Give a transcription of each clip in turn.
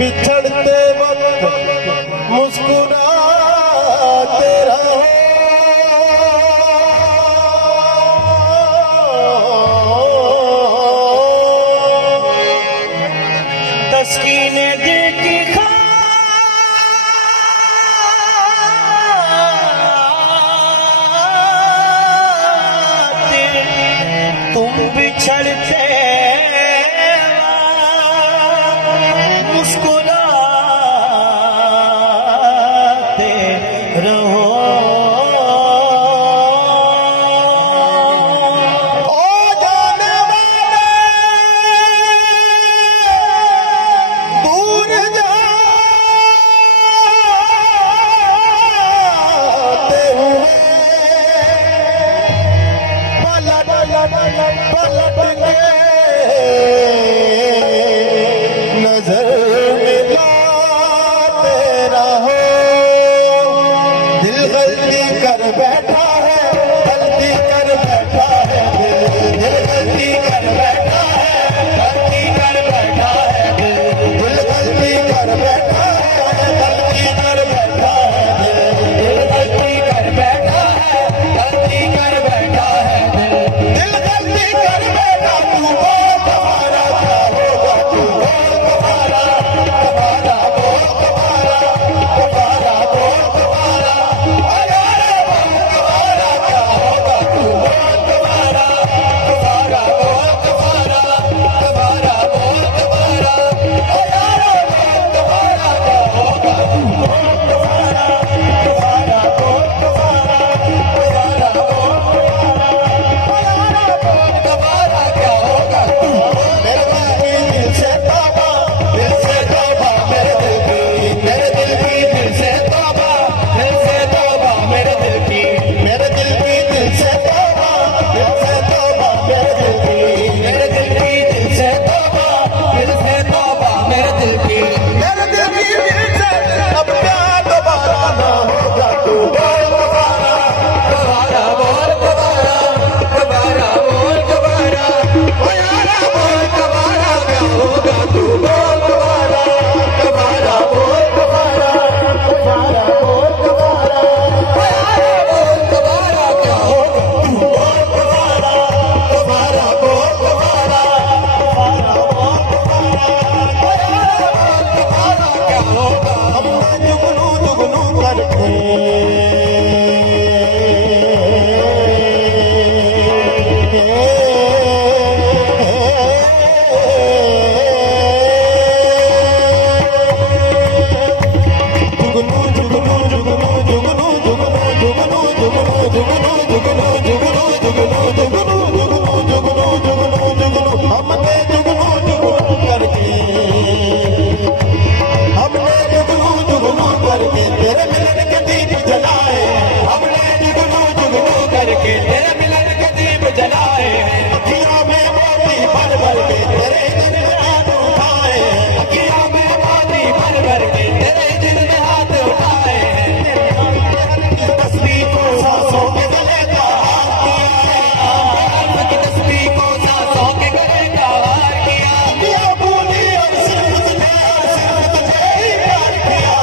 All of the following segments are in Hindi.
बिछड़ते वक्त मुस्कुराते रहो, तस्कीने दिल की खातिर तुम बिछड़ते मुस्कुराते रहो। ओ जाने वाले दूर जाते हुए पलट के नजर मिलाते रहो। दिल गलती कर बैठा है, गलती कर बैठा है, दिल गलती कर बैठा है, गलती कर बैठा है, दिल गलती कर बैठा है, गलती कर बैठा है, दिल गलती कर बैठा है, गलती कर बैठा है, दिल गलती कर बैठा। तू बोल तुम्हारा क्या होगा, तू बोल तुम्हारा तुम्हारा बोल तुम्हारा तुम्हारा बोल तुम्हारा अरे बोल तुम्हारा क्या होगा, तू बोल तुम्हारा तुम्हारा बोल तुम्हारा तुम्हारा बोल तुम्हारा अरे बोल तुम्हारा क्या होगा, तू बोल तुम्हारा तुम्हारा बोल तुम्हारा तुम्हारा बोल तुम्हारा क्या होगा। मेरे दिल से तौबा, दिल से तौबा, मेरे दिल की दिल से तौबा, दिल से तौबा, मेरे दिल की दिल से तौबा, दिल से तौबा, मेरे दिल की दिल से तौबा, दिल से तौबा, मेरे दिल की दिल से अब प्यार दोबारा ना होगा। तू बोल दोबारा दोबारा बोल दोबारा दोबारा बोल दोबारा ओ यारा बोल दोबारा क्या होगा, तू बोल दोबारा दोबारा बोल दोबारा दोबारा बोल दोबारा ओ यारा बोल दोबारा क्या होगा, तू बोल दोबारा दोबारा बोल दोबारा दोबारा बोल दोबारा ओ यारा बोल दोबारा क्या होगा। हमने जुगनू जुगनू करके जुगनू जुगनू जुगनू जुगनू जुगनू जुगनू जुगनू जुगनू जुगनू जुगनू जुगनू जुगनू जुगनू जुगनू जुगनू जुगनू हमने जुगनू जुगनू करके हमने जुगनू जुगनू करके तेरे मिलन के दीप जलाए, हमने जुगनू जुगनू करके तेरे मिलन के दीप जलाए। अखियां में मोती भर भर के तेरे दिल में हाथ उठाए, अखियां में मोती भर भर के तेरे दिल में हाथ उठाए। तस्वीर को सांसों के गले का हार किया, तस्वीर को सांसों के गले का हार किया, दिया बोली और सिर्फ तुझे ही प्यार किया।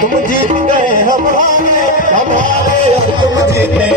तुम जीत गए हम हारे और तुम जीते।